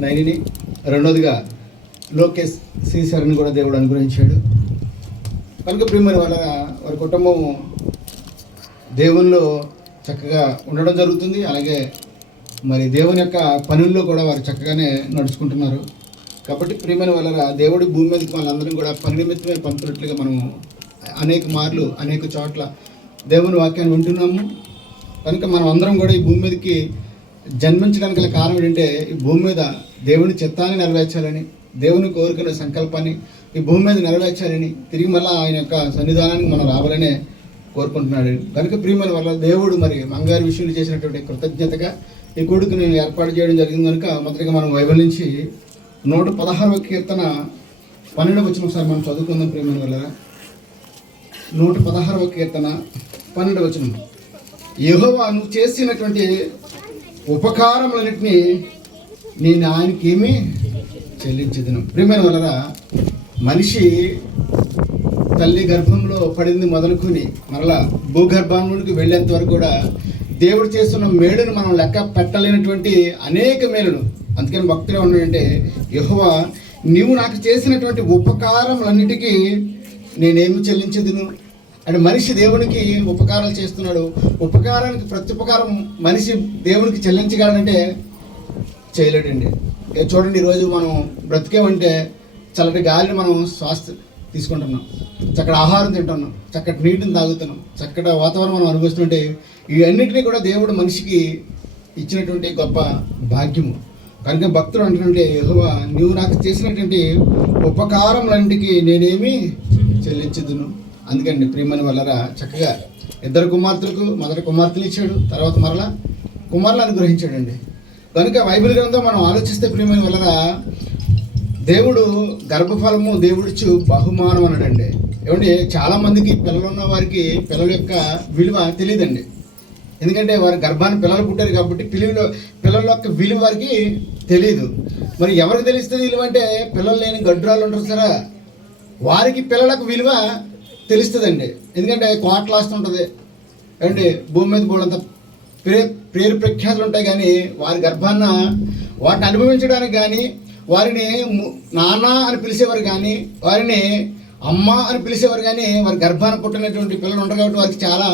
నైనిని రెండోదిగా లోకేష్ శ్రీశరణ్ కూడా దేవుడు అనుగ్రహించాడు. కనుక ప్రియమని వాళ్ళ వారి కుటుంబం దేవునిలో చక్కగా ఉండడం జరుగుతుంది. అలాగే మరి దేవుని యొక్క పనుల్లో కూడా వారు చక్కగానే నడుచుకుంటున్నారు. కాబట్టి ప్రియమైన వాళ్ళ దేవుడి భూమి మీదకి వాళ్ళందరం కూడా పని నిమిత్తమే పంపినట్లుగా మనం అనేక మార్లు అనేక చోట్ల దేవుని వాక్యాన్ని వింటున్నాము. కనుక మనం అందరం కూడా ఈ భూమి మీదకి జన్మించడానికి గల కారణం ఏంటంటే ఈ భూమి మీద దేవుని చిత్తాన్ని నెరవేర్చాలని దేవుని కోరికల సంకల్పాన్ని ఈ భూమి మీద నెరవేర్చాలని తిరిగి మళ్ళీ ఆయన యొక్క సన్నిధానానికి మనం రావాలనే కోరుకుంటున్నాడు. కనుక ప్రియమైన వల్ల దేవుడు మరి మంగారి విషయంలో చేసినటువంటి కృతజ్ఞతగా ఈ కొడుకుని ఏర్పాటు చేయడం జరిగింది కనుక మొదటిగా మనం బైబిల్ నుంచి నూట పదహారవ కీర్తన పన్నెండు వచ్చిన ఒకసారి మనం చదువుకుందాం ప్రియమైన వల్ల నూట పదహారవ కీర్తన పన్నెండు వచనం. యెహోవా నువ్వు చేసినటువంటి ఉపకారములన్నింటినీ నేను ఆయనకి ఏమీ చెల్లించదును. ప్రియమైన వలన మనిషి తల్లి గర్భంలో పడింది మొదలుకొని మరలా భూగర్భానికి వెళ్ళేంత వరకు కూడా దేవుడు చేస్తున్న మేలును మనం లెక్క పెట్టలేనటువంటి అనేక మేలును అందుకని భక్తులు ఉన్నాడంటే యహోవా నీవు నాకు చేసినటువంటి ఉపకారములన్నిటికీ నేనేమి చెల్లించదును? అంటే మనిషి దేవునికి ఉపకారాలు చేస్తున్నాడు. ఉపకారానికి ప్రత్యుపకారం మనిషి దేవునికి చెల్లించగలడంటే చేయలేడండి. చూడండి ఈరోజు మనం బ్రతికేమంటే చల్లటి గాలిని మనం శ్వాస తీసుకుంటున్నాం. చక్కటి ఆహారం తింటున్నాం. చక్కటి నీటిని తాగుతున్నాం. చక్కటి వాతావరణం మనం అనుభవిస్తుంటే ఇవన్నింటినీ కూడా దేవుడు మనిషికి ఇచ్చినటువంటి గొప్ప భాగ్యము. కనుక భక్తులు అంటుంటే యహోవా నువ్వు నాకు చేసినటువంటి ఉపకారములంటికి నేనేమి చెల్లించదును. అందుకని ప్రియమని వల్లరా చక్కగా ఇద్దరు కుమార్తెలకు మొదటి కుమార్తెలు ఇచ్చాడు తర్వాత మరలా కుమారులు అనుగ్రహించాడండి. కనుక బైబిల్ గ్రంథం మనం ఆలోచిస్తే ప్రియమైన వల్లరా దేవుడు గర్భఫలము దేవుడిచ్చు బహుమానం అన్నాడండి ఏమండి చాలామందికి పిల్లలు ఉన్న వారికి పిల్లల యొక్క విలువ తెలియదండి. ఎందుకంటే వారి గర్భాన్ని పిల్లలు పుట్టారు కాబట్టి పిల్లలు పిల్లల యొక్క విలువ వారికి తెలియదు మరి ఎవరికి తెలుస్తుంది విలువ అంటే పిల్లలు లేని గడ్డురాలు ఉంటారు సరే. వారికి పిల్లలకు విలువ తెలుస్తుందండి. ఎందుకంటే కోట్ల ఆస్తి ఉంటుంది. ఏమండి? భూమి మీద బోడంత ప్రే పేరు ప్రఖ్యాతులు ఉంటాయి కానీ వారి గర్భాన్న వాటిని అనుభవించడానికి కానీ వారిని నాన్న అని పిలిచేవారు కానీ వారిని అమ్మ అని పిలిచేవారు కానీ వారి గర్భాన పుట్టినటువంటి పిల్లలు ఉంటారు కాబట్టి వారికి చాలా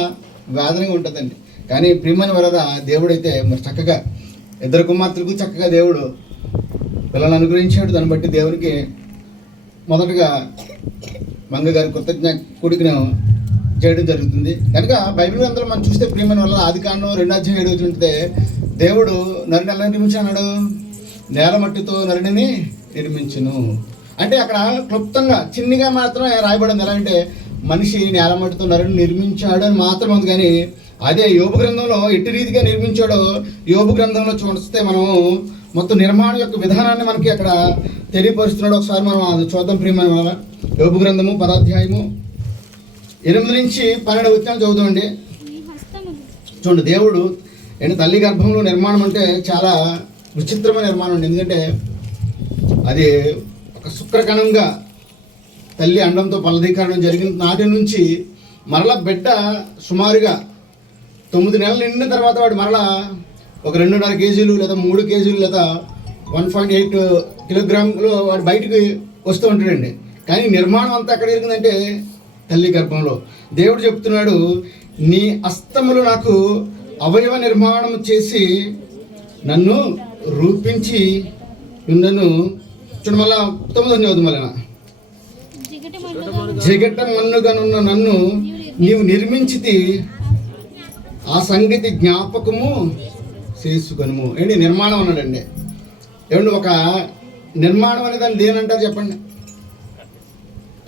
వేదనగా ఉంటుందండి. కానీ ప్రియమైన వరద దేవుడైతే మరి చక్కగా ఇద్దరు కుమార్తెలకు చక్కగా దేవుడు పిల్లలు అనుగ్రహించాడు. దాన్ని బట్టి దేవునికి మొదటగా మంగ గారి కృతజ్ఞ కొడుకును చేయడం జరుగుతుంది. కనుక బైబిల్ గ్రంథంలో మనం చూస్తే ప్రియమైన వల్ల ఆది కాండం రెండు అధ్యాయం ఏడు ఉంటే దేవుడు నరిని ఎలా నిర్మించాడు నేల మట్టితో నరుడిని నిర్మించును. అంటే అక్కడ క్లుప్తంగా చిన్నగా మాత్రమే రాయబడింది ఎలా అంటే మనిషి నేల మట్టితో నరుడిని నిర్మించాడు అని మాత్రం ఉంది కానీ అదే యోగ గ్రంథంలో ఎట్టి రీతిగా నిర్మించాడో యోగ గ్రంథంలో చూస్తే మనం మొత్తం నిర్మాణం యొక్క విధానాన్ని మనకి అక్కడ తెలియపరుస్తున్నాడు. ఒకసారి మనం అది చూద్దాం ప్రియమైన యోపు గ్రంథము పదాధ్యాయము ఎనిమిది నుంచి పన్నెండు వచ్చినాలు చదువుతామండి. చూడండి దేవుడు ఏంటి తల్లి గర్భంలో నిర్మాణం అంటే చాలా విచిత్రమైన నిర్మాణం అండి. ఎందుకంటే అది ఒక శుక్రకణంగా తల్లి అండంతో పలదీకరణం జరిగిన నాటి నుంచి మరలా బిడ్డ సుమారుగా తొమ్మిది నెలలు నిండిన తర్వాత వాడు మరలా ఒక రెండున్నర కేజీలు లేదా మూడు కేజీలు లేదా వన్ పాయింట్ ఎయిట్ కిలోగ్రాములు వాడు బయటికి వస్తూ ఉంటాడండి. కానీ నిర్మాణం అంతా ఎక్కడ జరిగిందంటే తల్లి గర్భంలో. దేవుడు చెప్తున్నాడు నీ అస్తములు నాకు అవయవ నిర్మాణం చేసి నన్ను రూపించి నన్ను చూడు మళ్ళా తొమ్మిది చదువు మళ్ళీ. జగట మన్నుగానున్న నన్ను నీవు నిర్మించితి ఆ సంగతి జ్ఞాపకము చేసుకొనుము. ఏంటి నిర్మాణం అన్నాడండి. ఏమండి ఒక నిర్మాణం అనే దాన్ని దేనంటారు చెప్పండి?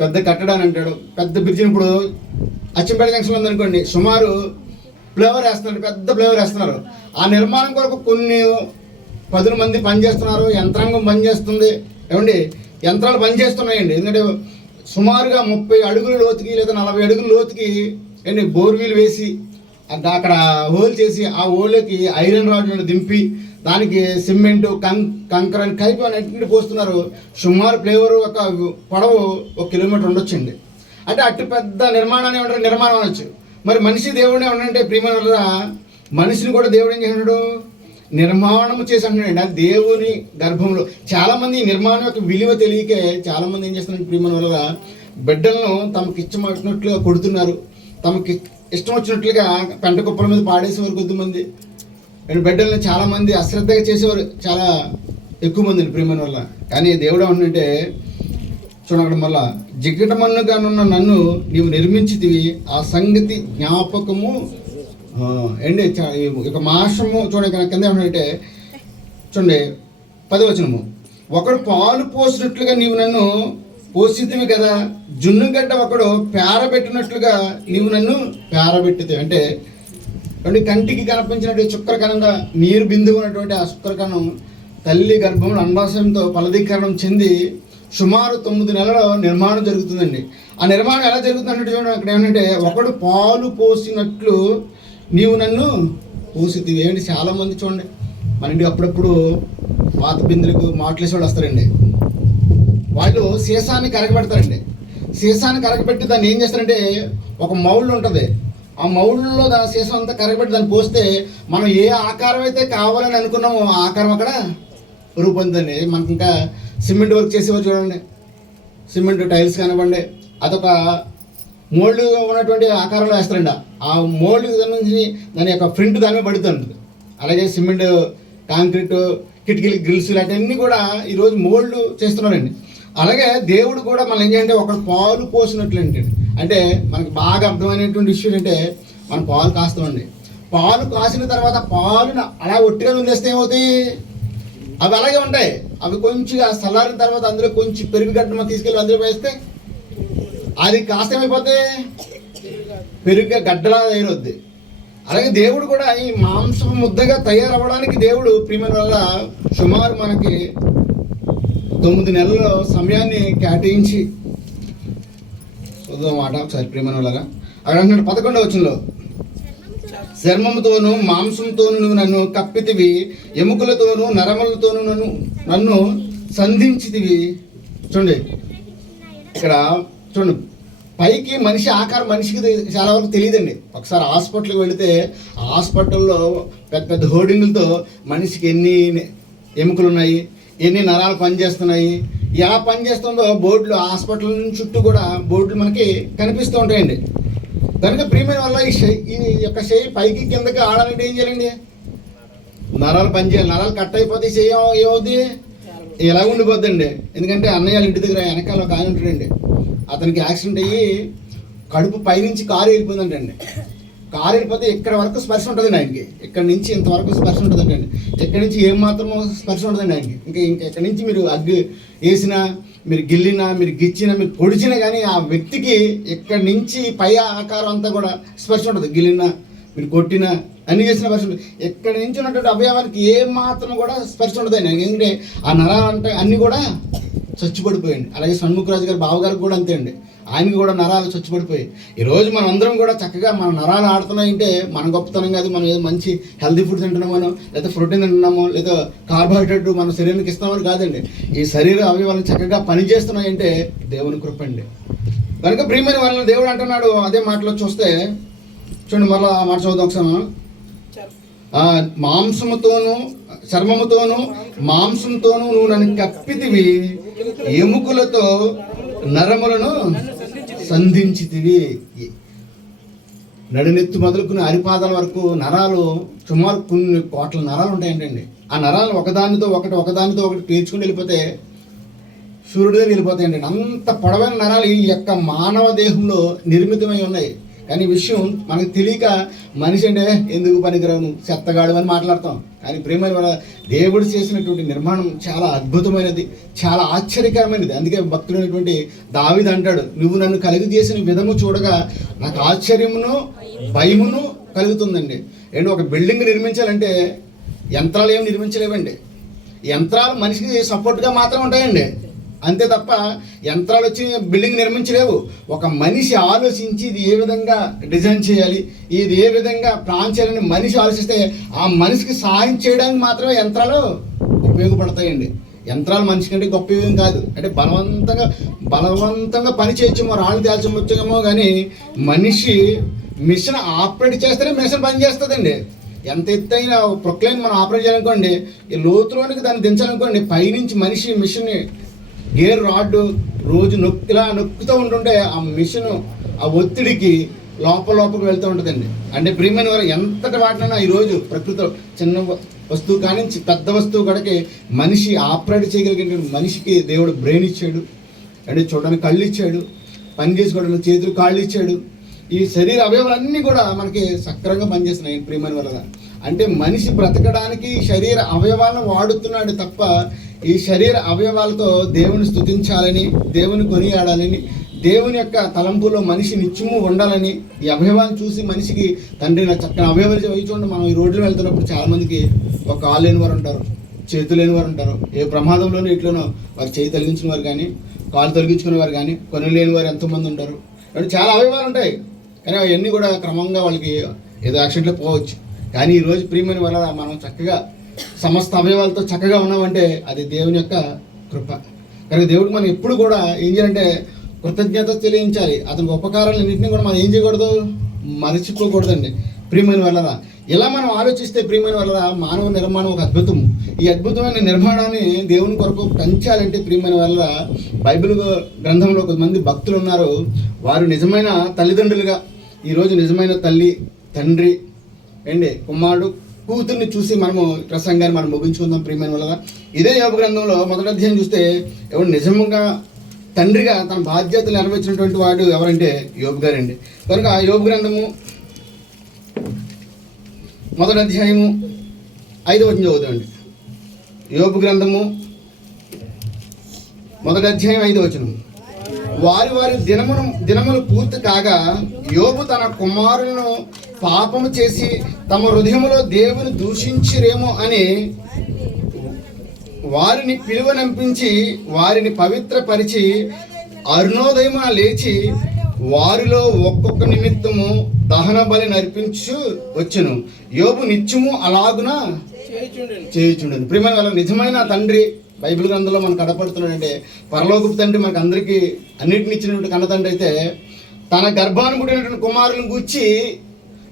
పెద్ద కట్టడాన్ని అంటాడు. పెద్ద బ్రిడ్జిని ఇప్పుడు అచ్చంపేట జంక్షన్ ఉందనుకోండి సుమారు ఫ్లేవర్ వేస్తున్నారు పెద్ద ఫ్లేవర్ వేస్తున్నారు. ఆ నిర్మాణం కొరకు కొన్ని పదుల మంది పనిచేస్తున్నారు యంత్రాంగం పనిచేస్తుంది. ఏమండి? యంత్రాలు పనిచేస్తున్నాయండి. ఎందుకంటే సుమారుగా ముప్పై అడుగుల లోతుకి లేదా నలభై అడుగుల లోతుకి ఏంటి బోర్వీలు వేసి అక్కడ హోల్ చేసి ఆ హోల్లోకి ఐరన్ రాడ్లను దింపి దానికి సిమెంట్ కం కంకర అని కలిపి అన్నింటిని పోస్తున్నారు. సుమారు ఫ్లేవర్ ఒక పొడవు ఒక కిలోమీటర్ ఉండొచ్చండి. అంటే అటు పెద్ద నిర్మాణాన్ని ఏమంటారు? నిర్మాణం అనొచ్చు మరి మనిషి దేవుడిని ఉండంటే ప్రియమైన వల్ల మనిషిని కూడా దేవుడు ఏం చేసినాడు నిర్మాణం చేసి అంటున్నాడు అది దేవుని గర్భంలో చాలామంది నిర్మాణం యొక్క విలువ తెలియకే చాలామంది ఏం చేస్తున్నారు ప్రియమని వల్ల బిడ్డలను తమకి ఇష్టం కొడుతున్నారు. తమకి ఇష్టం వచ్చినట్లుగా పెంట కుప్పల మీద పాడేసేవారు కొద్దిమంది అండ్ బిడ్డలను చాలా మంది అశ్రద్ధగా చేసేవారు చాలా ఎక్కువ మందిని ప్రేమని వల్ల. కానీ దేవుడు ఏమంటే చూడడం వల్ల జిగ్గటమన్నుగానున్న నన్ను నీవు నిర్మించితివి ఆ సంగతి జ్ఞాపకము ఆ, ఏంటి చ- మాసము చూడండి కింద ఏమంటే చూడండి పదవచనము. ఒకడు పాలు పోసినట్లుగా నీవు నన్ను పోసితివి కదా జున్నుగడ్డ ఒకడు పేరబెట్టినట్లుగా నీవు నన్ను పేరబెట్టితే అంటే రెండు కంటికి కనిపించినటువంటి శుక్రకణంగా నీరు బిందువు ఉన్నటువంటి ఆ శుక్రకణం తల్లి గర్భంలో అండాశయంతో ఫలదీకరణం చెంది సుమారు తొమ్మిది నెలల నిర్మాణం జరుగుతుందండి. ఆ నిర్మాణం ఎలా జరుగుతుందంటే చూడండి అక్కడ ఏమంటే ఒకడు పాలు పోసినట్లు నీవు నన్ను పోసితివి. ఏంటి చాలామంది చూడండి మన ఇంటికి అప్పుడప్పుడు పాత బిందులకు మాట్లేసి వాళ్ళు వస్తారండి. వాళ్ళు సీసాన్ని కరగబెడతారండి. సీసాన్ని కరగబెట్టి దాన్ని ఏం చేస్తారంటే ఒక మౌళ్ళు ఉంటుంది. ఆ మౌళ్ళలో దాని సీసం అంతా కరగబెట్టి దాన్ని పోస్తే మనం ఏ ఆకారం అయితే కావాలని అనుకున్నామో ఆ ఆకారం అక్కడ రూపొందండి మనకి ఇంకా సిమెంట్ వర్క్ చేసేవారు చూడండి. సిమెంట్ టైల్స్ కానివ్వండి అదొక మోల్డ్ ఉన్నటువంటి ఆకారంలో వేస్తారండి ఆ మోల్డ్ సంబంధించి దాని యొక్క ప్రింట్ దాని మీద పడుతుంది. అలాగే సిమెంట్ కాంక్రీట్ కిటికీలు గ్రిల్స్ ఇలాంటివన్నీ కూడా ఈరోజు మోల్డ్ చేస్తున్నారండి. అలాగే దేవుడు కూడా మనం ఏం చేయాలంటే ఒక పాలు పోసినట్లు ఏంటండి అంటే మనకి బాగా అర్థమైనటువంటి ఇష్యూ అంటే మనం పాలు కాస్తామండి. పాలు కాసిన తర్వాత పాలును అలా ఒట్టిగా ఉందేస్తే ఏమవుతాయి? అవి అలాగే ఉంటాయి. అవి కొంచెం చల్లారిన తర్వాత అందులో కొంచెం పెరుగు గడ్డ తీసుకెళ్ళి అందులో వేస్తే అది కాస్త ఏమైపోతే? పెరుగ్గా గడ్డలా తయారవుద్ది. అలాగే దేవుడు కూడా ఈ మాంసం ముద్దగా తయారవ్వడానికి దేవుడు ప్రియమైన వల్ల సుమారు మనకి తొమ్మిది నెలల సమయాన్ని కేటాయించి చూద్దాం మాట ఒకసారి ప్రియమైన అక్కడ అంటున్నాడు పదకొండవ వచ్చంలో చర్మంతోనూ మాంసంతోనూ నన్ను కప్పితివి ఎముకలతోనూ నరములతోనూ నన్ను నన్ను సంధించితివి. చూడండి ఇక్కడ చూడండి పైకి మనిషి ఆకారం మనిషికి చాలా వరకు తెలియదండి. ఒకసారి హాస్పిటల్కి వెళితే హాస్పిటల్లో పెద్ద పెద్ద హోర్డింగ్లతో మనిషికి ఎన్ని ఎముకలు ఉన్నాయి ఎన్ని నరాలు పనిచేస్తున్నాయి? ఎలా పనిచేస్తుందో బోర్డులు హాస్పిటల్ చుట్టూ కూడా బోర్డులు మనకి కనిపిస్తూ ఉంటాయండి. కనుక ప్రీమియం వల్ల ఈ షై ఈ యొక్క షై పైకి కిందకి ఆడాలంటే ఏం చేయాలండి? నరాలు పనిచేయాలి. నరాలు కట్ అయిపోతే చెయ్య ఏమవుద్ది? ఎలా ఉండిపోద్దండి. ఎందుకంటే అన్నయ్య ఇంటి దగ్గర వెనకాల ఒక ఆయన ఉంటాడండి. అతనికి యాక్సిడెంట్ అయ్యి కడుపు పైనుంచి కారు వెళ్ళిపోయిందంటండి. కారు వెళ్ళిపోతే ఇక్కడ వరకు స్పర్శ ఉంటుందండి ఆయనకి ఇక్కడ నుంచి ఇంతవరకు స్పర్శ ఉంటుందండి అండి ఇక్కడ నుంచి ఏం మాత్రమో స్పర్శ ఉంటుందండి ఆయనకి ఇంకా ఇంకా ఇక్కడ నుంచి మీరు అగ్గి వేసినా మీరు గిల్లినా మీరు గిచ్చినా మీరు పొడిచినా కానీ ఆ వ్యక్తికి ఇక్కడ నుంచి పై ఆకారం అంతా కూడా స్పర్శ ఉంటుంది. గిల్లినా మీరు కొట్టినా అన్ని చేసిన స్పర్శ ఎక్కడి నుంచి ఉన్నటువంటి అవయవానికి ఏ మాత్రం కూడా స్పర్శ ఉండదండి ఎందుకంటే ఆ నరాలు అంటే అన్నీ కూడా చచ్చిపడిపోయింది అలాగే షణ్ముఖరాజు గారి బావగారికి కూడా అంతే అండి. ఆయనకి కూడా నరాలు చచ్చిపడిపోయాయి ఈరోజు మనం అందరం కూడా చక్కగా మన నరాలు ఆడుతున్నాయంటే మన గొప్పతనం కాదు మనం ఏదో మంచి హెల్తీ ఫుడ్ తింటున్నామో లేదా ప్రోటీన్ తింటున్నామో లేదా కార్బోహైడ్రేట్ మన శరీరానికి ఇస్తున్నామని కాదండి. ఈ శరీర అవయవాలను చక్కగా పనిచేస్తున్నాయంటే దేవుని కృప అండి. కనుక ప్రియమైన వాళ్ళని దేవుడు అంటున్నాడు అదే మాటలో చూస్తే చూడండి మరలా ఆ మాట చదువుదాం ఒకసారి. మనం. చర్మముతోనూ మాంసముతోను చర్మముతోను మాంసంతోను నువ్వు నన్ను కప్పితివి ఎముకలతో నరములను సంధించితివి. నడునెత్తు మొదలుకుని అరిపాదాల వరకు నరాలు సుమారు కొన్ని కోట్ల నరాలు ఉంటాయంటండి. ఆ నరాలు ఒకదానితో ఒకటి ఒకదానితో ఒకటి పీల్చుకుని వెళ్ళిపోతే సూర్యుడి వెళ్ళిపోతాయండి. అంత పొడవైన నరాలు ఈ యొక్క మానవ దేహంలో నిర్మితమై ఉన్నాయి. కానీ విషయం మనకు తెలియక మనిషి అంటే ఎందుకు పనికిరావు నువ్వు చెత్తగాడు అని మాట్లాడతాం. కానీ ప్రేమ వల్ల దేవుడు చేసినటువంటి నిర్మాణం చాలా అద్భుతమైనది చాలా ఆశ్చర్యకరమైనది. అందుకే భక్తుడైనటువంటి దావిది అంటాడు నువ్వు నన్ను కలిగి చేసిన విధము చూడగా నాకు ఆశ్చర్యమును భయమును కలుగుతుందండి. ఏంటి ఒక బిల్డింగ్ నిర్మించాలంటే యంత్రాలు ఏమి నిర్మించలేవండి. యంత్రాలు మనిషికి సపోర్ట్గా మాత్రం ఉంటాయండి. అంతే తప్ప యంత్రాలు వచ్చి బిల్డింగ్ నిర్మించలేవు. ఒక మనిషి ఆలోచించి ఇది ఏ విధంగా డిజైన్ చేయాలి ఇది ఏ విధంగా ప్లాన్ చేయాలని మనిషి ఆలోచిస్తే ఆ మనిషికి సహాయం చేయడానికి మాత్రమే యంత్రాలు ఉపయోగపడతాయండి. యంత్రాలు మనిషి కంటే గొప్ప ఏం కాదు. అంటే బలవంతంగా బలవంతంగా పని చేయొచ్చేమో రాళ్ళు తేల్చమొచ్చేమో కానీ మనిషి మిషన్ ఆపరేట్ చేస్తేనే మిషన్ పనిచేస్తుందండి ఎంత ఎత్తైన ప్రొక్లైన్ మనం ఆపరేట్ చేయాలనుకోండి ఈ లోతులోనికి దాన్ని దించాలనుకోండి పైనుంచి మనిషి మిషన్ని గేర్ రాడ్ రోజు నొక్కిలా నొక్కుతూ ఉంటుంటే ఆ మిషన్ ఆ ఒత్తిడికి లోపల లోపలికి వెళ్తూ ఉంటుందండి. అంటే ప్రియమైన వారు ఎంతటి వాటినైనా ఈరోజు ప్రకృతిలో చిన్న వస్తువు కానీ పెద్ద వస్తువు కడకి మనిషి ఆపరేట్ చేయగలిగిన మనిషికి దేవుడు బ్రెయిన్ ఇచ్చాడు. అంటే చూడడానికి కళ్ళు ఇచ్చాడు. పని చేసుకోవడానికి చేతులు కాళ్ళు ఇచ్చాడు. ఈ శరీర అవయవాలన్నీ కూడా మనకి సక్రంగా పనిచేస్తున్నాయి ప్రియమైన వల్ల. అంటే మనిషి బ్రతకడానికి శరీర అవయవాలను వాడుతున్నాడు తప్ప ఈ శరీర అవయవాలతో దేవుని స్థుతించాలని దేవుని కొనియాడాలని దేవుని యొక్క తలంపులో మనిషి నిత్యము ఉండాలని ఈ అవయవాన్ని చూసి మనిషికి తండ్రి నా చక్కని అవయవాలు చూడండి మనం ఈ రోడ్లు వెళ్తున్నప్పుడు చాలామందికి ఒక కాలు లేని వారు ఉంటారు చేతులు లేని వారు ఉంటారు ఏ ప్రమాదంలోనూ ఇట్లనో వారు చేయి తొలగించిన వారు కానీ కాలు తొలగించుకునే వారు కానీ కొన్ని లేని వారు ఎంతోమంది ఉంటారు. అంటే చాలా అవయవాలు ఉంటాయి కానీ అవన్నీ కూడా క్రమంగా వాళ్ళకి ఏదో యాక్సిడెంట్లో పోవచ్చు. కానీ ఈరోజు ప్రియమైన వల్ల మనం చక్కగా సమస్త అవయవాలతో చక్కగా ఉన్నామంటే అది దేవుని యొక్క కృప. కనుక దేవుడికి మనం ఎప్పుడు కూడా ఏం చేయాలంటే కృతజ్ఞత తెలియించాలి అతనికి ఉపకారాలన్నింటినీ కూడా మనం ఏం చేయకూడదు? మరచిపోకూడదండి. ప్రియమైన వల్ల ఇలా మనం ఆలోచిస్తే ప్రియమైన వల్ల మానవ నిర్మాణం ఒక అద్భుతం. ఈ అద్భుతమైన నిర్మాణాన్ని దేవుని కొరకు పెంచాలంటే ప్రియమైన వల్ల బైబిల్ గ్రంథంలో కొంతమంది భక్తులు ఉన్నారు. వారు నిజమైన తల్లిదండ్రులుగా ఈరోజు నిజమైన తల్లి తండ్రి అండి కుమారుడు కూతుర్ని చూసి మనము ప్రసంగాన్ని మనం ముగించుకుందాం ప్రియమైన వల్ల ఇదే యోగ గ్రంథంలో మొదటి అధ్యాయం చూస్తే ఎవరు నిజంగా తండ్రిగా తన బాధ్యతలు నెరవేర్చినటువంటి వాడు ఎవరంటే యోబు గారండి. కనుక ఆ యోబు గ్రంథము మొదటి అధ్యాయము ఐదు వచ్చిన చదువుతామండి యోబు గ్రంథము మొదటి అధ్యాయం ఐదు వచనం. వారి వారి దినమును దినములు పూర్తి కాగా యోబు తన కుమారులను పాపము చేసి తమ హృదయములో దేవుని దూషించిరేమో అని వారిని పిలువనంపించి వారిని పవిత్రపరిచి అరుణోదయమున లేచి వారిలో ఒక్కొక్క నిమిత్తము దహన బలి నర్పించు వచ్చును. యోబు నిత్యము అలాగున? చేయుచుండను. ప్రియమైన వాళ్ళ నిజమైన తండ్రి బైబిల్ గ్రంథంలో మనకు కనపడుతున్నాడంటే పరలోకపు తండ్రి మనకు అందరికీ అన్నిటిని ఇచ్చినటువంటి కన్న తండ్రి అయితే తన గర్భాన్ని పుట్టినటువంటి కుమారులను గుచ్చి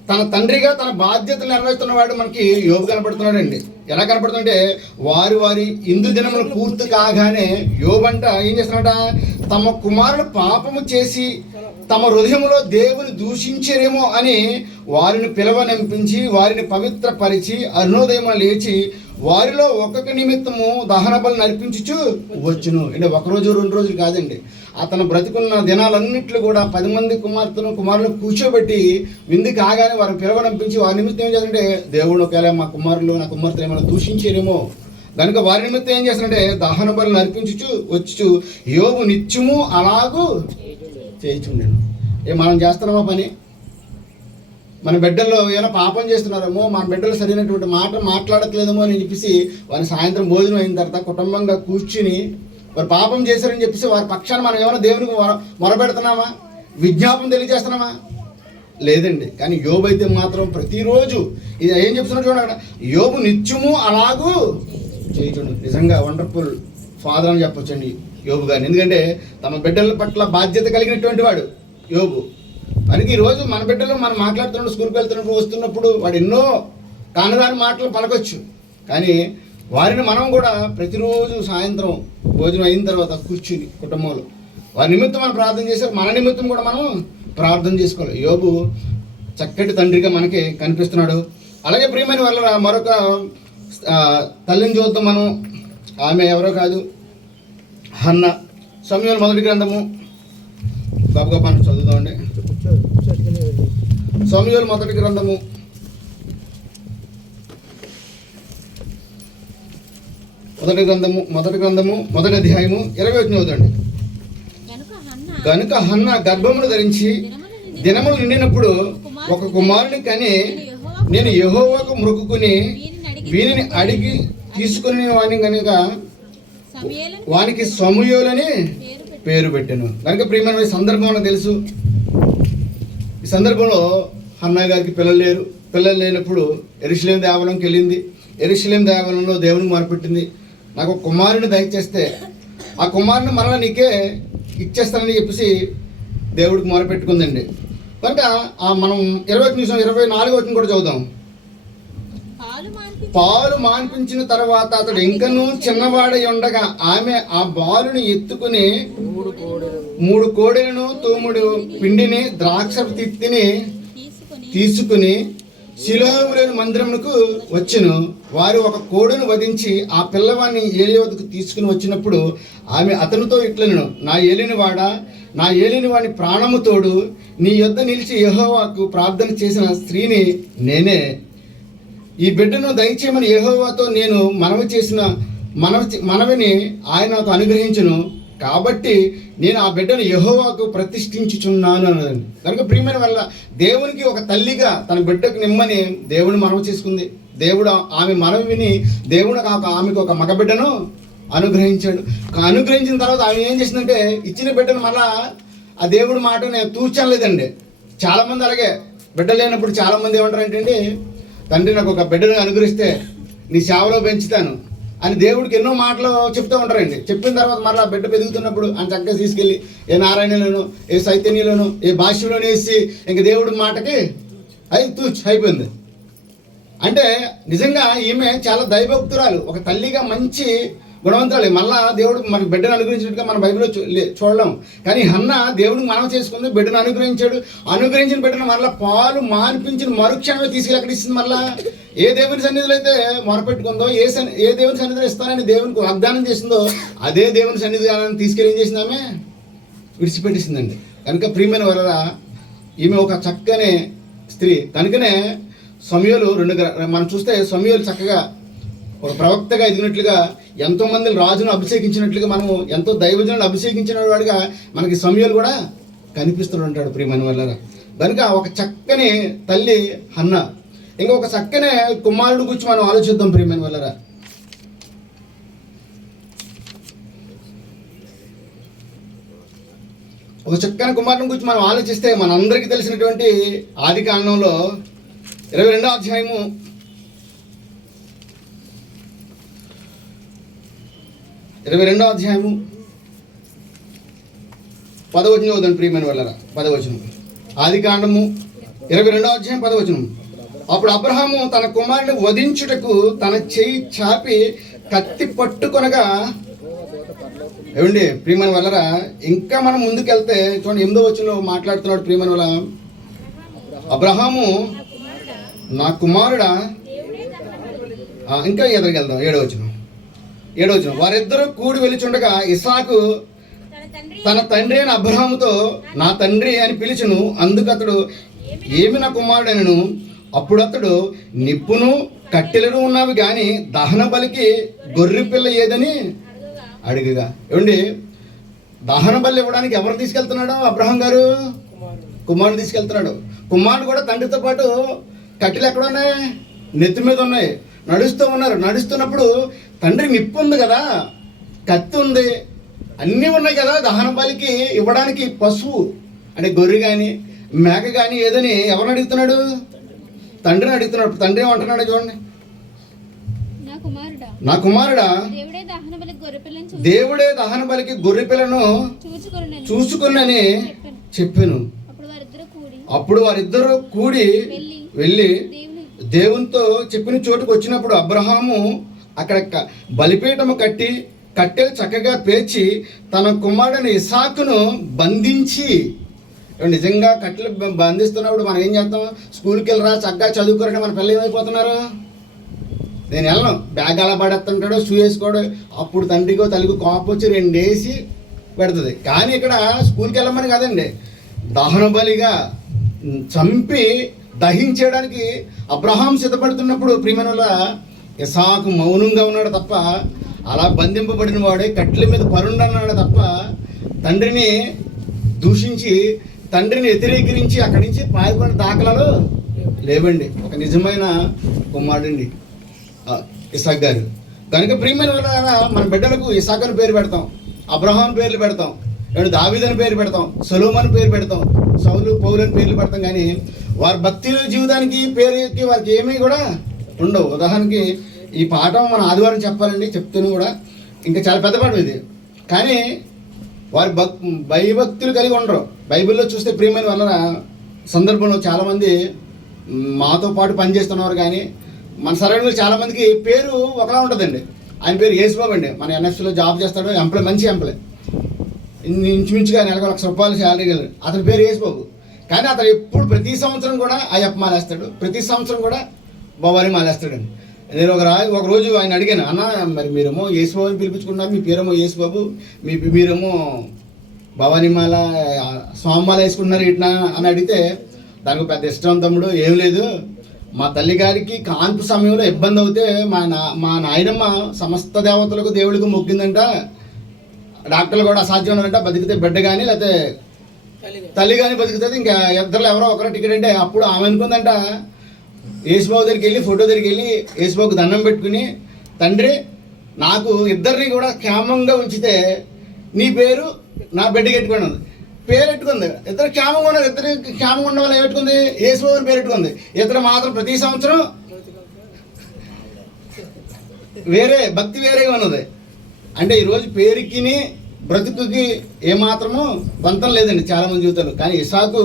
తన తండ్రిగా తన బాధ్యతలు నెరవేరుతున్నవాడు మనకి యోగు కనపడుతున్నాడండి. ఎలా కనపడుతుంటే వారి వారి ఇందు దినములు పూర్తి కాగానే యోబంట ఏం చేస్తున్నాడ తమ కుమారుడు పాపము చేసి తమ హృదయంలో దేవుని దూషించరేమో అని వారిని పిలవనంపించి వారిని పవిత్రపరిచి అరుణోదయమున లేచి వారిలో ఒక్కొక్క నిమిత్తము దహన బలి నడిపించుచు వచ్చును. అంటే ఒకరోజు రెండు రోజులు కాదండి. అతను బ్రతికున్న దినాలన్నింటిలో కూడా పది మంది కుమార్తెను కుమారులు కూర్చోబెట్టి విందు కాగానే వారిని పిలవనంపించి వారి నిమిత్తం ఏం చేస్తుంటే దేవుడు ఒకవేళ మా కుమారులు నా కుమార్తెలు ఏమైనా దూషించేరేమో. కనుక వారి నిమిత్తం ఏం చేస్తారంటే దహన బలు నడిపించుచు వచ్చు యోగు నిత్యము అలాగూ చేయించుండను. ఏ మనం చేస్తున్నామా పని? మన బిడ్డల్లో ఏమైనా పాపం చేస్తున్నారేమో మన బిడ్డలు సరైనటువంటి మాట మాట్లాడట్లేదేమో అని చెప్పేసి వారి సాయంత్రం భోజనం అయిన తర్వాత కుటుంబంగా కూర్చుని వారు పాపం చేశారని చెప్పేసి వారి పక్షాన్ని మనం ఏమైనా దేవునికి మొర మొరపెడుతున్నామా? విజ్ఞాపం తెలియజేస్తున్నామా? లేదండి. కానీ యోబు అయితే మాత్రం ప్రతిరోజు ఇది ఏం చెప్తున్నా చూడండి యోబు నిత్యము అలాగూ చేయుచుండు. నిజంగా వండర్ఫుల్ ఫాదర్ అని చెప్పొచ్చండి యోబు గారిని. ఎందుకంటే తమ బిడ్డల పట్ల బాధ్యత కలిగినటువంటి వాడు యోబు. మనకి ఈరోజు మన బిడ్డలు మనం మాట్లాడుతున్నప్పుడు స్కూల్కి వెళ్తున్నప్పుడు వస్తున్నప్పుడు వాడు ఎన్నో కానదాని మాటలు పలకొచ్చు. కానీ వారిని మనం కూడా ప్రతిరోజు సాయంత్రం భోజనం అయిన తర్వాత కూర్చుని కుటుంబంలో వారి నిమిత్తం మనం ప్రార్థన చేశారు మన నిమిత్తం కూడా మనం ప్రార్థన చేసుకోవాలి. యోబు చక్కటి తండ్రిగా మనకి కనిపిస్తున్నాడు. అలాగే ప్రియమైన వాళ్ళ మరొక తల్లిని చూద్దాం మనం. ఆమె ఎవరో కాదు. హన్న. సమయంలో మొదటి గ్రంథము. బాబుగా మనం చదువుదామండి. సమయంలో మొదటి గ్రంథము. మొదటి గ్రంథము మొదటి గ్రంథము మొదటి అధ్యాయము ఇరవై వచ్చిన చదువుదండి గనుక హన్న గర్భమును ధరించి దినములు నిండినప్పుడు ఒక కుమారుని కని నేను యహోవాకు మృక్కుని వీనిని అడిగి తీసుకుని వాని కనుక వానికి సమూయోలని పేరు పెట్టాను. కనుక ప్రియమైన సందర్భం తెలుసు. ఈ సందర్భంలో హన్నా గారికి పిల్లలు లేరు. పిల్లలు లేనప్పుడు ఎరుశలేం దేవాలయంకి వెళ్ళింది. ఎరుశలేం దేవాలయంలో దేవునికి మొరపెట్టింది. నాకు కుమారుని దయచేస్తే ఆ కుమారుని మరలా నీకే ఇచ్చేస్తానని చెప్పేసి దేవుడికి మొరపెట్టుకుందండి. కనుక ఆ మనం ఇరవై నిమిషం ఇరవై నాలుగు వచ్చిన కూడా చదువుదాం. పాలు మాన్పించిన తర్వాత అతడు ఇంకనూ చిన్నవాడై ఉండగా ఆమె ఆ బాలుని ఎత్తుకుని మూడు కోడెలను తూముడు పిండిని ద్రాక్ష తిత్తిని తీసుకొని తీసుకుని మందిరమునకు వచ్చును. వారు ఒక కోడును వధించి ఆ పిల్లవాడిని ఏలియోదకు తీసుకుని వచ్చినప్పుడు ఆమె అతనితో ఇట్లను నా ఏలిని వాడా నా ఏలిని వాడిని ప్రాణముతోడు నీ యొద్ద నిలిచి యహోవాకు ప్రార్థన చేసిన స్త్రీని నేనే. ఈ బిడ్డను దయచేయమని యహోవాతో నేను మనవి చేసిన మనవి మనవిని ఆయన నాకు అనుగ్రహించను. కాబట్టి నేను ఆ బిడ్డను యహోవాకు ప్రతిష్ఠించుచున్నాను అన్నదండి. కనుక ప్రియమైన వల్ల దేవునికి ఒక తల్లిగా తన బిడ్డకు నిమ్మని దేవుని మనవి చేసుకుంది. దేవుడు ఆమె మనవి విని దేవుడు ఒక ఆమెకు ఒక మగ బిడ్డను అనుగ్రహించాడు. అనుగ్రహించిన తర్వాత ఆమె ఏం చేసిందంటే ఇచ్చిన బిడ్డను మళ్ళా ఆ దేవుడి మాట నేను తూచలేదండి చాలామంది అలాగే బిడ్డ లేనప్పుడు చాలామంది ఏమంటారంటే అండి తండ్రి నాకు ఒక బిడ్డను అనుగ్రహిస్తే నీ సేవలో పెంచుతాను. అని దేవుడికి ఎన్నో మాటలు చెప్తూ ఉంటారండి. చెప్పిన తర్వాత మరలా బిడ్డ పెరుగుతున్నప్పుడు ఆయన చక్కగా తీసుకెళ్ళి ఏ నారాయణలోను ఏ చైతన్యలోను ఏ భాష్యంలోను వేసి ఇంక దేవుడి మాటకి అయి తూచ్ అయిపోయింది. అంటే నిజంగా ఈమె చాలా దైవభక్తురాలు. ఒక తల్లిగా మంచి గుణవంతురాలు. మళ్ళా దేవుడు మనకు బిడ్డను అనుగ్రహించినట్టుగా మన బైబిల్లో చూడలేము కానీ హన్న దేవుడికి మనం చేసుకుంది బిడ్డను అనుగ్రహించాడు. అనుగ్రహించిన బిడ్డను మళ్ళీ పాలు మార్పించిన మరుక్షణమే తీసుకెళ్ళి ఎక్కడ ఇస్తుంది మళ్ళా. ఏ దేవుని సన్నిధిలో అయితే మొరపెట్టుకుందో ఏ సన్ని ఏ దేవుని సన్నిధిలో ఇస్తానని దేవునికి వాగ్దానం చేసిందో అదే దేవుని సన్నిధి తీసుకెళ్ళి ఏం చేసిందామే విడిచిపెట్టేసిందండి. కనుక ప్రియమైన వలన ఈమె ఒక చక్కని స్త్రీ. కనుకనే సమయంలో రెండు మనం చూస్తే సమయాలు చక్కగా ఒక ప్రవక్తగా ఎదిగినట్లుగా ఎంతో మందిని రాజును అభిషేకించినట్లుగా మనము ఎంతో దైవజనుడు అభిషేకించిన వాడిగా మనకి సమయాలు కూడా కనిపిస్తూ ఉంటాడు ప్రియమైన వల్ల కనుక ఒక చక్కని తల్లి హన్న ఇంకా ఒక చక్కని కుమారుడు గురించి మనం ఆలోచిద్దాం ప్రియమైన వాళ్ళరా ఒక చక్కని కుమారుని గురించి మనం ఆలోచిస్తే మనందరికీ తెలిసినటువంటి ఆది కాండంలో ఇరవై రెండో అధ్యాయము ఇరవై రెండో అధ్యాయము. పదవచనం చదువుదాం ప్రియమైన వాళ్ళరా. పదవచనం. ఆది కాండము ఇరవై రెండో అధ్యాయం పదవచనం. అప్పుడు అబ్రహాము తన కుమారుని వధించుటకు తన చేయి చాపి కత్తి పట్టుకొనగా ఏమండి ప్రియమైన వల్లరా ఇంకా మనం ముందుకెళ్తే చూడండి ఎనిమిదో వచ్చిన మాట్లాడుతున్నాడు ప్రియమైన వల్ల అబ్రహాము నా కుమారుడా ఇంకా ఎదురుకెళ్దాం ఏడో వచ్చిన ఏడో వారిద్దరూ కూడి వెలుచుండగా ఇసాకు తన తండ్రి అయిన అబ్రహాముతో నా తండ్రి అని పిలిచును అందుకు అతడు ఏమి నా కుమారుడనను? అప్పుడు అతడు నిప్పును కట్టెలను ఉన్నావి కానీ దహన బలికి గొర్రె పిల్ల ఏదని అడిగిగా. ఏమండి? దహన బలి ఇవ్వడానికి ఎవరు తీసుకెళ్తున్నాడు అబ్రహం గారు? కుమారుడు తీసుకెళ్తున్నాడు. కుమారుడు కూడా తండ్రితో పాటు కట్టెలు ఎక్కడ ఉన్నాయి నెత్తి మీద ఉన్నాయి. నడుస్తూ ఉన్నారు. నడుస్తున్నప్పుడు తండ్రి నిప్పు ఉంది కదా కత్తి ఉంది అన్నీ ఉన్నాయి కదా దహన బలికి ఇవ్వడానికి పశువు అంటే గొర్రె కానీ మేక కానీ ఏదని ఎవరిని అడుగుతున్నాడు? తండ్రిని అడుగుతున్నాడు. తండ్రి ఏమంటున్నాడు చూడండి. నా కుమారుడా దేవుడే దహన బలికి గొర్రె పిల్లను చూసుకున్నని చెప్పాను. అప్పుడు వారిద్దరూ కూడి వెళ్ళి వెళ్ళి దేవుని దేవునితో చెప్పిన చోటుకు వచ్చినప్పుడు అబ్రహాము అక్కడ బలిపీఠము కట్టి కట్టెలు చక్కగా పేర్చి తన కుమారుని ఇసాకును బంధించి నిజంగా కట్టెలు బంధిస్తున్నప్పుడు మనం ఏం చేస్తాం? స్కూల్కి వెళ్ళరా చక్కగా చదువుకోరంటే మన పిల్లలు ఏమైపోతున్నారు? నేను వెళ్ళను. బ్యాగ్ అలా పడేస్తుంటాడు షూ వేసుకోడు. అప్పుడు తండ్రికో తల్లికి కోపం వచ్చి రెండేసి పెడుతుంది. కానీ ఇక్కడ స్కూల్కి వెళ్ళమని కాదండి. దహన బలిగా చంపి దహించేయడానికి అబ్రహాం సిద్ధపడుతున్నప్పుడు ప్రియమైన ఇసాకు మౌనంగా ఉన్నాడు తప్ప అలా బంధింపబడిన వాడే కట్టెల మీద పరుండన్నాడు తప్ప తండ్రిని దూషించి తండ్రిని వ్యతిరేకరించి అక్కడి నుంచి పారిపోయిన దాఖలాలు లేవండి. ఒక నిజమైన కుమారుడండి ఇసాక్ గారు. కనుక ప్రియమైన వల్ల మన బిడ్డలకు ఇసాక్ అని పేరు పెడతాం అబ్రహాం పేర్లు పెడతాం ఏడు దావీదని పేరు పెడతాం సొలోమన్ పేరు పెడతాం సౌలు పౌలు అని పేర్లు పెడతాం కానీ వారి భక్తి జీవితానికి పేరుకి వారికి ఏమీ కూడా ఉండవు. ఉదాహరణకి ఈ పాఠం మన ఆదివారం చెప్పాలండి చెప్తూనే కూడా. ఇంకా చాలా పెద్ద పాఠం ఇది. కానీ వారి భక్ భయభక్తులు కలిగి ఉండరు. బైబిల్లో చూస్తే ప్రియమైన వలన సందర్భంలో చాలామంది మాతో పాటు పనిచేస్తున్నవారు కానీ మన సరైన చాలామందికి పేరు ఒకలా ఉంటుందండి. ఆయన పేరు యేసుబాబు అండి. మన ఎన్ఎఫ్సీలో జాబ్ చేస్తాడు ఎంప్లాయ్ మంచి ఎంప్లాయ్. ఇంచుమించుగా నెలకు లక్ష రూపాయలు శాలరీ కలిగి అతని పేరు యేసుబాబు. కానీ అతను ఎప్పుడు ప్రతి సంవత్సరం కూడా ఆ మాలేస్తాడు. ప్రతి సంవత్సరం కూడా భవాని మాలేస్తాడండి నేను ఒక రా ఒక రోజు ఆయన అడిగాను అన్న మరి మీరేమో యేసుబాబు అని పిలిపించుకున్నారు మీ పేరేమో యేసుబాబు మీ మీరేమో భవానీమాల స్వామిమాల వేసుకుంటున్నారు ఇట్లా అని అడిగితే దానికి పెద్ద ఇష్టం తమ్ముడు ఏం లేదు. మా తల్లి గారికి కాన్పు సమయంలో ఇబ్బంది అవుతే మా నా మా నాయనమ్మ సమస్త దేవతలకు దేవుడికి మొక్కిందంట. డాక్టర్లు కూడా అసాధ్యం ఉన్నారంట బతికితే బిడ్డ కానీ లేకపోతే తల్లి కానీ బతుకుతుంది ఇంకా ఇద్దరు ఎవరో ఒకరు టికెట్ అంటే అప్పుడు ఆమె అనుకుందంట యేసుబాబు దగ్గరికి వెళ్ళి ఫోటో దగ్గరికి వెళ్ళి యేసుబాబుకు దండం పెట్టుకుని తండ్రి నాకు ఇద్దరిని కూడా క్షేమంగా ఉంచితే నీ పేరు నా బిడ్డకి ఎట్టుకుని ఉంది. పేరు పెట్టుకుంది ఇద్దరు క్షేమంగా ఉన్నారు. ఇద్దరు క్షేమంగా ఉన్న వాళ్ళు ఏమెట్టుకుంది? యేసుబాబుని పేరు పెట్టుకుంది ఇద్దరు మాత్రం ప్రతి సంవత్సరం వేరే భక్తి వేరేగా ఉన్నది. అంటే ఈరోజు పేరుకిని బ్రతుకుకి ఏమాత్రమో పంతం లేదండి చాలా మంది జీవితాలు. కానీ ఇసాకు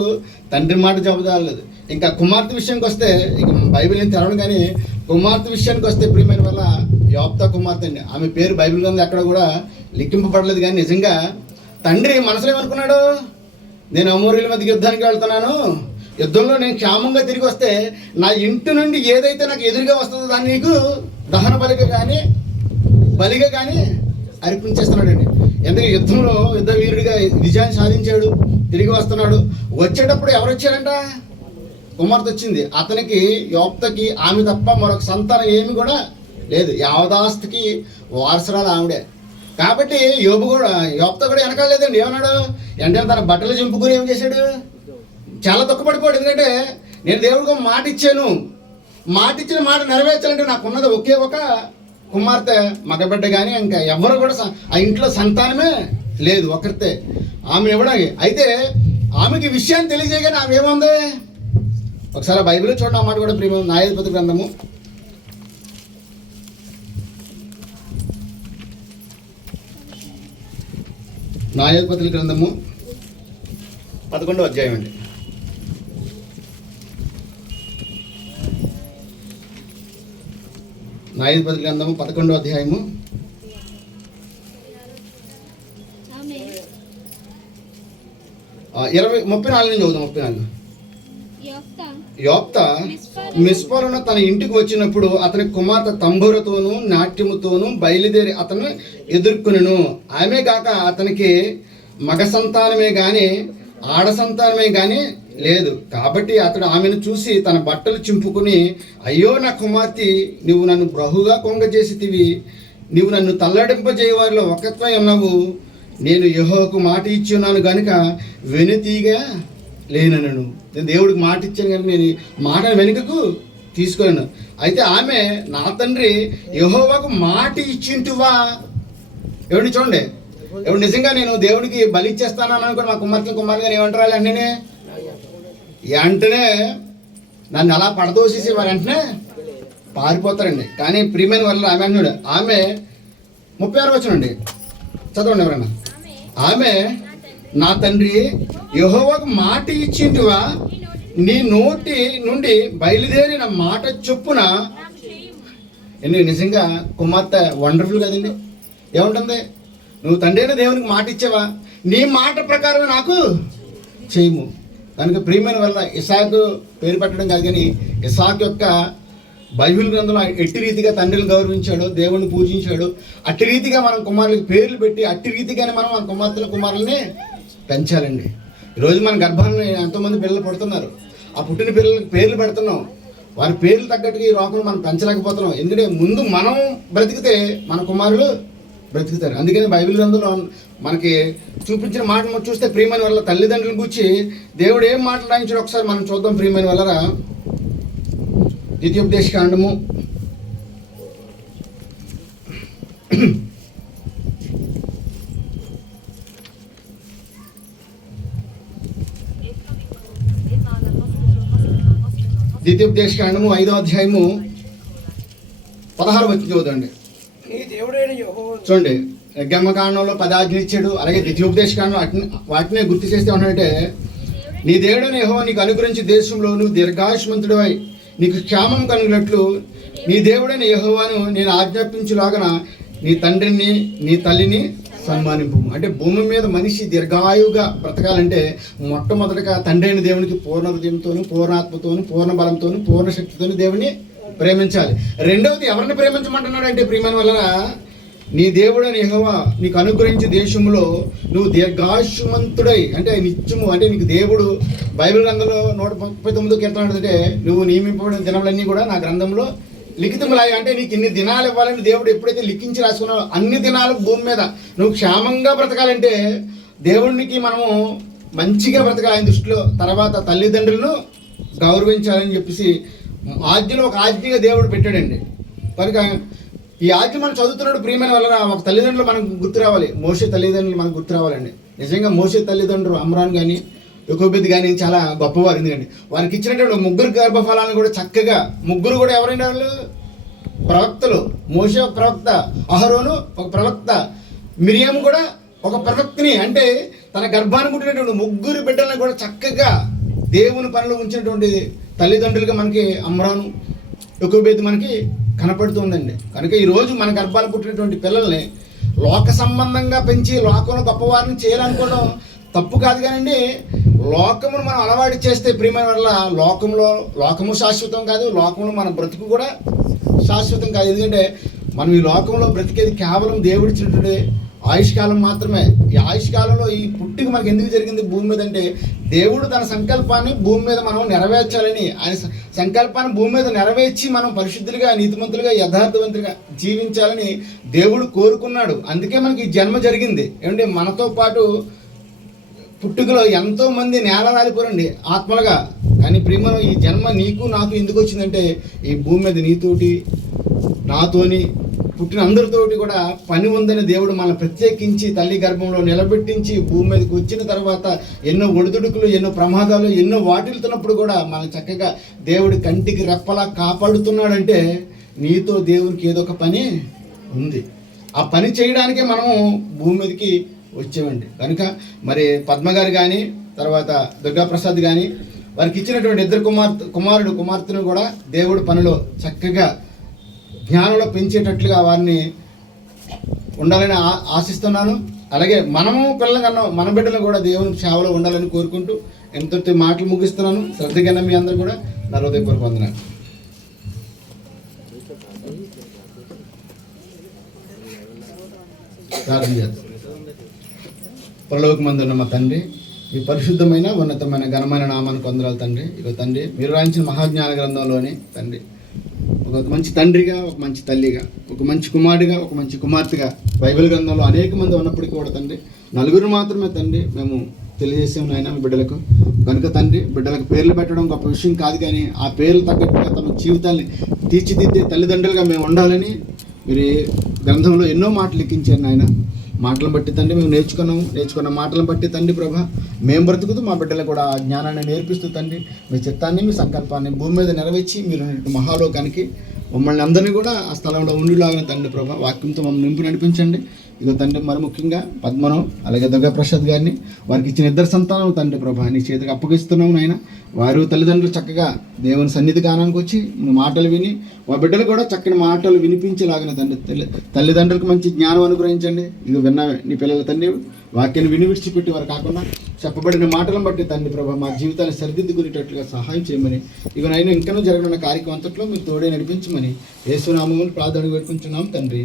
తండ్రి మాట జవాబుదారలేదు ఇంకా కుమార్తె విషయానికి వస్తే ఇక బైబిల్ ఏం తెరవడం కానీ కుమార్తె విషయానికి వస్తే ప్రియమైన వల్ల యోప్త కుమార్తె అండి. ఆమె పేరు బైబిల్ గ్రంథం ఎక్కడ కూడా లిఖింపబడలేదు కానీ నిజంగా తండ్రి మనసులో ఏమనుకున్నాడు? నేను అమూర్యుల మధ్య యుద్ధానికి వెళ్తున్నాను. యుద్ధంలో నేను క్షేమంగా తిరిగి వస్తే నా ఇంటి నుండి ఏదైతే నాకు ఎదురుగా వస్తుందో దాన్ని నీకు దహన బలిగా కానీ బలిగా కానీ అర్పించేస్తున్నాడండి. ఎందుకంటే యుద్ధంలో యుద్ధ వీరుడిగా విజయాన్ని సాధించాడు? తిరిగి వస్తున్నాడు. వచ్చేటప్పుడు ఎవరు వచ్చారంట? కుమార్తె వచ్చింది. అతనికి యోప్తకి ఆమె తప్ప మరొక సంతానం ఏమి కూడా లేదు. యావదాస్తికి వారసురాలు ఆవిడే. కాబట్టి యోబు కూడా యోప్త కూడా వెనకాలేదండి ఏమన్నాడు? వెంటనే తన బట్టలు చింపుకుని ఏం చేశాడు? చాలా తొక్కపడిపోయాడు ఎందుకంటే నేను దేవుడికి మాట ఇచ్చాను మాట ఇచ్చిన మాట నెరవేర్చాలంటే నాకున్నది ఒకే ఒక కుమార్తె మగబిడ్డ కానీ ఇంకా ఎవరు కూడా ఆ ఇంట్లో సంతానమే లేదు ఒకరితే. ఆమె ఇవ్వడానికి అయితే ఆమెకి విషయాన్ని తెలియజేయగానే ఆమె ఏముంది? ఒకసారి బైబిల్ చూడండి అన్నమాట కూడా ప్రేమ న్యాయాధిపతి గ్రంథము. న్యాయాధిపతుల గ్రంథము. పదకొండో అధ్యాయం అండి. న్యాయాధిపతి గ్రంథము పదకొండో అధ్యాయము. ఇరవై ముప్పై నాలుగు నుంచి చదువుదాం ముప్పై నాలుగు. యొప్త మిస్పరున. తన ఇంటికి వచ్చినప్పుడు అతని కుమార్తె తంబూరతోనూ నాట్యముతోనూ బయలుదేరి అతను ఎదుర్కొనెను. ఆమె కాక అతనికి మగ సంతానమే గాని ఆడ సంతానమే గాని లేదు. కాబట్టి అతడు ఆమెను చూసి తన బట్టలు చింపుకుని అయ్యో నా కుమార్తె నువ్వు నన్ను బ్రహుగా కొంగజేసితివి. నువ్వు నన్ను తల్లడింపజేయవారిలో ఒకత్వై ఉన్నావు. నేను యహోకు మాట ఇచ్చి ఉన్నాను గనుక వెనుతీగా లేనను నేను దేవుడికి మాట ఇచ్చాను కనుక నేను మాట వెనుకకు తీసుకున్నాను అయితే ఆమె నా తండ్రి యహోవాకు మాట ఇచ్చింటువా? ఎవరిని చూడండి. ఎవరు నిజంగా నేను దేవుడికి బలి ఇచ్చేస్తాను అనుకుని మా కుమార్తె కుమార్తె ఏమంటారు వాళ్ళు వెంటనే నన్ను అలా పడదోసేసి వారు వెంటనే పారిపోతారండి. కానీ ప్రియమైన వల్ల రామాయణుడు ఆమె ముప్పై ఆరు వచ్చనండి చదవండి ఎవరన్నా. ఆమె నా తండ్రి యహోవకు మాట ఇచ్చింటివా నీ నోటి నుండి బయలుదేరిన మాట చొప్పున నిజంగా కుమార్తె వండర్ఫుల్ కదండి. ఏముంటుంది? నువ్వు తండ్రి అయిన దేవునికి మాట ఇచ్చావా? నీ మాట ప్రకారం నాకు చేయము. కనుక ప్రియమైన వల్ల ఇసాకు పేరు పెట్టడం కాదు కానీ ఇసాక్ యొక్క బైబిల్ గ్రంథంలో ఎట్టి రీతిగా తండ్రిని గౌరవించాడు దేవుణ్ణి పూజించాడు. అట్టి రీతిగా మనం కుమారులకు పేర్లు పెట్టి అట్టి రీతిగానే మనం మన కుమార్తెల కుమారుల్ని పెంచాలండి. ఈరోజు మన గర్భాన్ని ఎంతోమంది పిల్లలు పుడుతున్నారు. ఆ పుట్టిన పిల్లలకి పేర్లు పెడుతున్నాం. వారి పేర్లు తగ్గట్టుగా ఈ లోకం మనం పెంచలేకపోతున్నాం. ఎందుకంటే ముందు మనం బ్రతికితే మన కుమారులు బ్రతుకుతారు. అందుకని బైబిల్ గ్రంథంలో మనకి చూపించిన మాట మనం చూస్తే ప్రియమైన వల్ల తల్లిదండ్రుల గురించి దేవుడు ఏం మాటలు ఒకసారి మనం చూద్దాం ప్రియమైన వల్లరా ద్వితీయోపదేశ కాండము ద్వితీయోపదేశ కాండము ఐదో అధ్యాయము పదహారు వచ్చి చూద్దండి చూడండి యజ్ఞకాండంలో పదాజ్ఞ ఇచ్చాడు అలాగే ద్వితీయోపదేశ కాండం వాటిని వాటినే గుర్తు చేస్తే ఏమంటే నీ దేవుడని యెహోవా నీకు అనుగ్రహించి దేశంలో నువ్వు దీర్ఘాయుష్మంతుడివై నీకు క్షేమం కలిగినట్లు నీ దేవుడైన యహోవాను నేను ఆజ్ఞాపించులాగన నీ తండ్రిని నీ తల్లిని సన్మానింపు అంటే భూమి మీద మనిషి దీర్ఘాయువుగా బ్రతకాలంటే మొట్టమొదటిగా తండ్రి అయిన దేవునికి పూర్ణ హృదయంతోను పూర్ణాత్మతోను పూర్ణ బలంతోను పూర్ణ శక్తితోను దేవుని ప్రేమించాలి. రెండవది ఎవరిని ప్రేమించమంటున్నాడు అంటే ప్రియమైన వలన నీ దేవుడని యెహోవా నీకు అనుగ్రహించే దేశంలో నువ్వు దీర్ఘాశ్వంతుడై అంటే నిత్యము అంటే నీకు దేవుడు బైబిల్ గ్రంథంలో నూట ముప్పై తొమ్మిది కీర్తన అంటే నువ్వు నియమింపబడిన దినములన్నీ కూడా నా గ్రంథంలో లిఖితములాయి అంటే నీకు ఇన్ని దినాలు ఇవ్వాలని దేవుడు ఎప్పుడైతే లిఖించి రాసుకున్నావో అన్ని దినాలు భూమి మీద నువ్వు క్షేమంగా బ్రతకాలంటే దేవుడికి మనము మంచిగా బ్రతకాలి. ఆయన దృష్టిలో తర్వాత తల్లిదండ్రులను గౌరవించాలని చెప్పేసి ఆజ్ఞలో ఒక ఆజ్ఞగా దేవుడు పెట్టాడండి. కనుక ఈ ఆజ్ఞ మనం చదువుతున్నాడు ప్రియమైన వలన ఒక తల్లిదండ్రులు మనకు గుర్తు రావాలి. మోసే తల్లిదండ్రులు మనకు గుర్తు రావాలండి. నిజంగా మోసే తల్లిదండ్రులు అమ్రాన్ కానీ యుకోబెద్ కానీ చాలా గొప్పవారు. ఎందుకండి వారికి ఇచ్చినటువంటి ముగ్గురు గర్భఫలాలను కూడా చక్కగా ముగ్గురు కూడా ఎవరైనా వాళ్ళు? ప్రవక్తలు. మోసే ఒక ప్రవక్త అహరోను ఒక ప్రవక్త మిరియం కూడా ఒక ప్రవక్తిని. అంటే తన గర్భాన్ని పుట్టినటువంటి ముగ్గురు బిడ్డలను కూడా చక్కగా దేవుని పనులు ఉంచినటువంటి తల్లిదండ్రులుగా మనకి అమ్రాను యుకోబేద్ మనకి కనపడుతుందండి. కనుక ఈరోజు మన గర్భాలు పుట్టినటువంటి పిల్లల్ని లోక సంబంధంగా పెంచి లోకంలో గొప్పవారిని చేయాలనుకోవడం తప్పు కాదు కానండి లోకమును మనం అలవాటు చేస్తే ప్రియమైన వల్ల లోకంలో లోకము శాశ్వతం కాదు లోకంలో మన బ్రతుకు కూడా శాశ్వతం కాదు. ఎందుకంటే మనం ఈ లోకంలో బ్రతికేది కేవలం దేవుడిచ్చినటువంటి ఆయుష్కాలం మాత్రమే. ఈ ఆయుష్కాలంలో ఈ పుట్టిక మనకి ఎందుకు జరిగింది భూమి మీద అంటే దేవుడు తన సంకల్పాన్ని భూమి మీద మనం నెరవేర్చాలని ఆయన సంకల్పాన్ని భూమి మీద నెరవేర్చి మనం పరిశుద్ధులుగా నీతిమంతులుగా యథార్థవంతులుగా జీవించాలని దేవుడు కోరుకున్నాడు. అందుకే మనకి ఈ జన్మ జరిగింది. ఏమంటే మనతో పాటు పుట్టుకలో ఎంతో మంది నేల రాలిపోరండి ఆత్మలుగా. కానీ ప్రేమ ఈ జన్మ నీకు నాకు ఎందుకు వచ్చిందంటే ఈ భూమి మీద నీతోటి నాతోని పుట్టిన అందరితోటి కూడా పని ఉందని దేవుడు మనం ప్రత్యేకించి తల్లి గర్భంలో నిలబెట్టించి భూమి మీదకి వచ్చిన తర్వాత ఎన్నో ఒడిదుడుకులు ఎన్నో ప్రమాదాలు ఎన్నో వాటిల్తున్నప్పుడు కూడా మనం చక్కగా దేవుడి కంటికి రెప్పలా కాపాడుతున్నాడంటే నీతో దేవునికి ఏదో ఒక పని ఉంది. ఆ పని చేయడానికే మనము భూమి మీదకి వచ్చామండి. కనుక మరి పద్మగారు కానీ తర్వాత దుర్గాప్రసాద్ కానీ వారికి ఇచ్చినటువంటి ఇద్దరు కుమార్తె కుమారుడు కుమార్తెను కూడా దేవుడి పనిలో చక్కగా జ్ఞానంలో పెంచేటట్లుగా వారిని ఉండాలని ఆ- ఆశిస్తున్నాను. అలాగే మనము పిల్లల కన్నా మన బిడ్డలు కూడా దేవుని సేవలో ఉండాలని కోరుకుంటూ ఎంతో మాటలు ముగిస్తున్నాను. శ్రద్ధగా మీ అందరూ కూడా నలభై హృదయపూర్వక వందనాలు. ప్రార్థన చేద్దాం. మా తండ్రి ఈ పరిశుద్ధమైన ఉన్నతమైన ఘనమైన నామాన్ని కొందరాలు తండ్రి. ఇక తండ్రి మీరు రాయించిన మహాజ్ఞాన గ్రంథంలోని తండ్రి. ఒక మంచి తండ్రిగా ఒక మంచి తల్లిగా ఒక మంచి కుమారుడిగా ఒక మంచి కుమార్తెగా బైబిల్ గ్రంథంలో అనేక మంది ఉన్నప్పటికీ కూడా తండ్రి నలుగురు మాత్రమే తండ్రి మేము తెలియజేసాము నాయన మీ బిడ్డలకు. కనుక తండ్రి బిడ్డలకు పేర్లు పెట్టడం గొప్ప విషయం కాదు కానీ ఆ పేర్లు తగ్గట్టుగా తమ జీవితాన్ని తీర్చిదిద్దే తల్లిదండ్రులుగా మేము ఉండాలని మీరు గ్రంథంలో ఎన్నో మాటలు ఎక్కించారు నాయన. మాటలను బట్టి తండ్రి మేము నేర్చుకున్నాము నేర్చుకున్న మాటలను బట్టి తండ్రి ప్రభ. మేము బ్రతుకుతూ మా బిడ్డలకు కూడా ఆ జ్ఞానాన్ని నేర్పిస్తూ తండ్రి మీ చిత్తాన్ని మీ సంకల్పాన్ని భూమి మీద నెరవేర్చి మీరు మహాలోకానికి మమ్మల్ని అందరినీ కూడా ఆ స్థలంలో ఉండిలాగిన తండ్రి ప్రభ. వాక్యంతో మమ్మల్ని నింపి నడిపించండి. ఇక తండ్రి మరి ముఖ్యంగా పద్మనం అలాగే దుర్గా ప్రసాద్ గారిని వారికి ఇచ్చిన ఇద్దరు సంతానం తండ్రి ప్రభా నీ చేతికి అప్పగిస్తున్నాము నాయన. వారు తల్లిదండ్రులు చక్కగా దేవుని సన్నిధి కానానికి వచ్చి మాటలు విని మా బిడ్డలు కూడా చక్కని మాటలు వినిపించేలాగిన తండ్రి తల్లి తల్లిదండ్రులకు మంచి జ్ఞానం అనుగ్రహించండి. ఇది విన్న నీ పిల్లల తండ్రి వాక్యాన్ని విని విడిచిపెట్టి వారు కాకుండా చెప్పబడిన మాటలను బట్టి తండ్రి ప్రభా మా జీవితాన్ని సరిదిద్దుకునేటట్లుగా సహాయం చేయమని ఇక నైన్ ఇంకనూ జరగనున్న కార్యక్రమం అంతట్లో మీరు తోడే నడిపించమని యేసునామములు ప్రార్థన పెట్టుకుంటున్నాం తండ్రి.